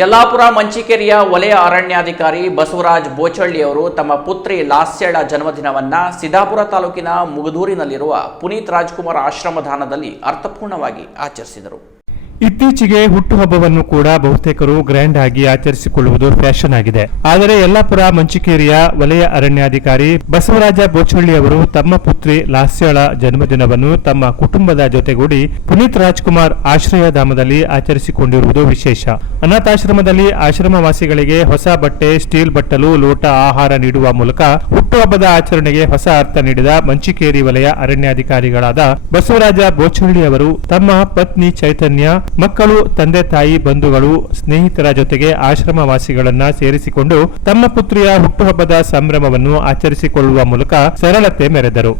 ಯಲ್ಲಾಪುರ ಮಂಚಿಕೇರಿಯ ವಲಯ ಅರಣ್ಯಾಧಿಕಾರಿ ಬಸವರಾಜ್ ಬೋಚಳ್ಳಿಯವರು ತಮ್ಮ ಪುತ್ರಿ ಲಾಸ್ಯಳ ಜನ್ಮದಿನವನ್ನ ಸಿದ್ದಾಪುರ ತಾಲೂಕಿನ ಮುಗದೂರಿನಲ್ಲಿರುವ ಪುನೀತ್ ರಾಜ್ಕುಮಾರ್ ಆಶ್ರಮಧಾನದಲ್ಲಿ ಅರ್ಥಪೂರ್ಣವಾಗಿ ಆಚರಿಸಿದರು. ಇತ್ತೀಚೆಗೆ ಹುಟ್ಟುಹಬ್ಬವನ್ನು ಕೂಡ ಬಹುತೇಕರು ಗ್ರ್ಯಾಂಡ್ ಆಗಿ ಆಚರಿಸಿಕೊಳ್ಳುವುದು ಫ್ಯಾಷನ್ ಆಗಿದೆ. ಆದರೆ ಯಲ್ಲಾಪುರ ಮಂಚಿಕೇರಿಯ ವಲಯ ಅರಣ್ಯಾಧಿಕಾರಿ ಬಸವರಾಜ ಬೋಚಳ್ಳಿ ಅವರು ತಮ್ಮ ಪುತ್ರಿ ಲಾಸ್ಯಳ ಜನ್ಮದಿನವನ್ನು ತಮ್ಮ ಕುಟುಂಬದ ಜೊತೆಗೂಡಿ ಪುನೀತ್ ರಾಜ್ಕುಮಾರ್ ಆಶ್ರಯಧಾಮದಲ್ಲಿ ಆಚರಿಸಿಕೊಂಡಿರುವುದು ವಿಶೇಷ. ಅನಾಥಾಶ್ರಮದಲ್ಲಿ ಆಶ್ರಮವಾಸಿಗಳಿಗೆ ಹೊಸ ಬಟ್ಟೆ, ಸ್ಟೀಲ್ ಬಟ್ಟಲು, ಲೋಟ, ಆಹಾರ ನೀಡುವ ಮೂಲಕ ಹುಟ್ಟುಹಬ್ಬದ ಆಚರಣೆಗೆ ಹೊಸ ಅರ್ಥ ನೀಡಿದ ಮಂಚಿಕೇರಿ ವಲಯ ಅರಣ್ಯಾಧಿಕಾರಿಗಳಾದ ಬಸವರಾಜ ಬೋಚಳ್ಳಿ ಅವರು ತಮ್ಮ ಪತ್ನಿ ಚೈತನ್ಯ, ಮಕ್ಕಳು, ತಂದೆ ತಾಯಿ, ಬಂಧುಗಳು, ಸ್ನೇಹಿತರ ಜೊತೆಗೆ ಆಶ್ರಮವಾಸಿಗಳನ್ನ ಸೇರಿಸಿಕೊಂಡು ತಮ್ಮ ಪುತ್ರಿಯ ಹುಟ್ಟುಹಬ್ಬದ ಸಂಭ್ರಮವನ್ನು ಆಚರಿಸಿಕೊಳ್ಳುವ ಮೂಲಕ ಸರಳತೆ ಮೆರೆದರು.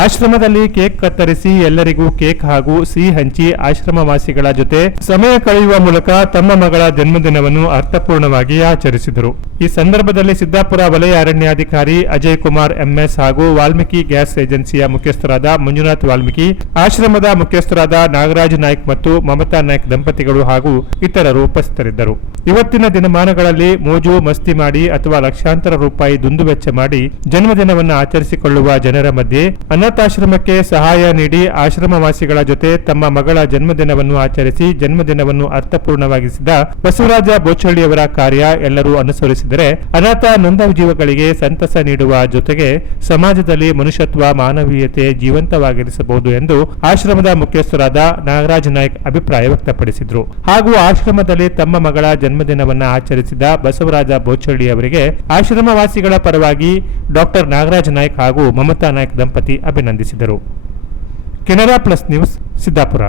ಆಶ್ರಮದಲ್ಲಿ ಕೇಕ್ ಕತ್ತರಿಸಿ ಎಲ್ಲರಿಗೂ ಕೇಕ್ ಹಾಗೂ ಸಿಹಿ ಹಂಚಿ ಆಶ್ರಮವಾಸಿಗಳ ಜೊತೆ ಸಮಯ ಕಳೆಯುವ ಮೂಲಕ ತಮ್ಮ ಮಗಳ ಜನ್ಮದಿನವನ್ನು ಅರ್ಥಪೂರ್ಣವಾಗಿ ಆಚರಿಸಿದರು. ಈ ಸಂದರ್ಭದಲ್ಲಿ ಸಿದ್ದಾಪುರ ವಲಯ ಅರಣ್ಯಾಧಿಕಾರಿ ಅಜಯ್ ಕುಮಾರ್ ಎಂಎಸ್ ಹಾಗೂ ವಾಲ್ಮೀಕಿ ಗ್ಯಾಸ್ ಏಜೆನ್ಸಿಯ ಮುಖ್ಯಸ್ಥರಾದ ಮಂಜುನಾಥ್ ವಾಲ್ಮೀಕಿ, ಆಶ್ರಮದ ಮುಖ್ಯಸ್ಥರಾದ ನಾಗರಾಜ್ ನಾಯ್ಕ್ ಮತ್ತು ಮಮತಾ ನಾಯ್ಕ್ ದಂಪತಿಗಳು ಹಾಗೂ ಇತರರು ಉಪಸ್ಥಿತರಿದ್ದರು. ಇವತ್ತಿನ ದಿನಮಾನಗಳಲ್ಲಿ ಮೋಜು ಮಸ್ತಿ ಮಾಡಿ ಅಥವಾ ಲಕ್ಷಾಂತರ ರೂಪಾಯಿ ದುಂದುವೆಚ್ಚ ಮಾಡಿ ಜನ್ಮದಿನವನ್ನು ಆಚರಿಸಿಕೊಳ್ಳುವ ಜನರ ಮಧ್ಯೆ ಅನಾಥಾಶ್ರಮಕ್ಕೆ ಸಹಾಯ ನೀಡಿ ಆಶ್ರಮವಾಸಿಗಳ ಜೊತೆ ತಮ್ಮ ಮಗಳ ಜನ್ಮದಿನವನ್ನು ಆಚರಿಸಿ ಜನ್ಮದಿನವನ್ನು ಅರ್ಥಪೂರ್ಣವಾಗಿಸಿದ ಬಸವರಾಜ ಬೋಚಳ್ಳಿಯವರ ಕಾರ್ಯ ಎಲ್ಲರೂ ಅನುಸರಿಸಿದರೆ ಅನಾಥ ನೊಂದ ಜೀವಗಳಿಗೆ ಸಂತಸ ನೀಡುವ ಜೊತೆಗೆ ಸಮಾಜದಲ್ಲಿ ಮನುಷ್ಯತ್ವ, ಮಾನವೀಯತೆ ಜೀವಂತವಾಗಿರಿಸಬಹುದು ಎಂದು ಆಶ್ರಮದ ಮುಖ್ಯಸ್ಥರಾದ ನಾಗರಾಜ್ ನಾಯ್ಕ್ ಅಭಿಪ್ರಾಯ ವ್ಯಕ್ತಪಡಿಸಿದರು. ಹಾಗೂ ಆಶ್ರಮದಲ್ಲಿ ತಮ್ಮ ಮಗಳ ಜನ್ಮದಿನವನ್ನು ಆಚರಿಸಿದ ಬಸವರಾಜ ಬೋಚಳ್ಳಿ ಅವರಿಗೆ ಆಶ್ರಮವಾಸಿಗಳ ಪರವಾಗಿ ಡಾಕ್ಟರ್ ನಾಗರಾಜ್ ನಾಯ್ಕ್ ಹಾಗೂ ಮಮತಾ ನಾಯ್ಕ್ ದಂಪತಿ ಅಭಿನಂದಿಸಿದರು. Canara plus news, Siddapura.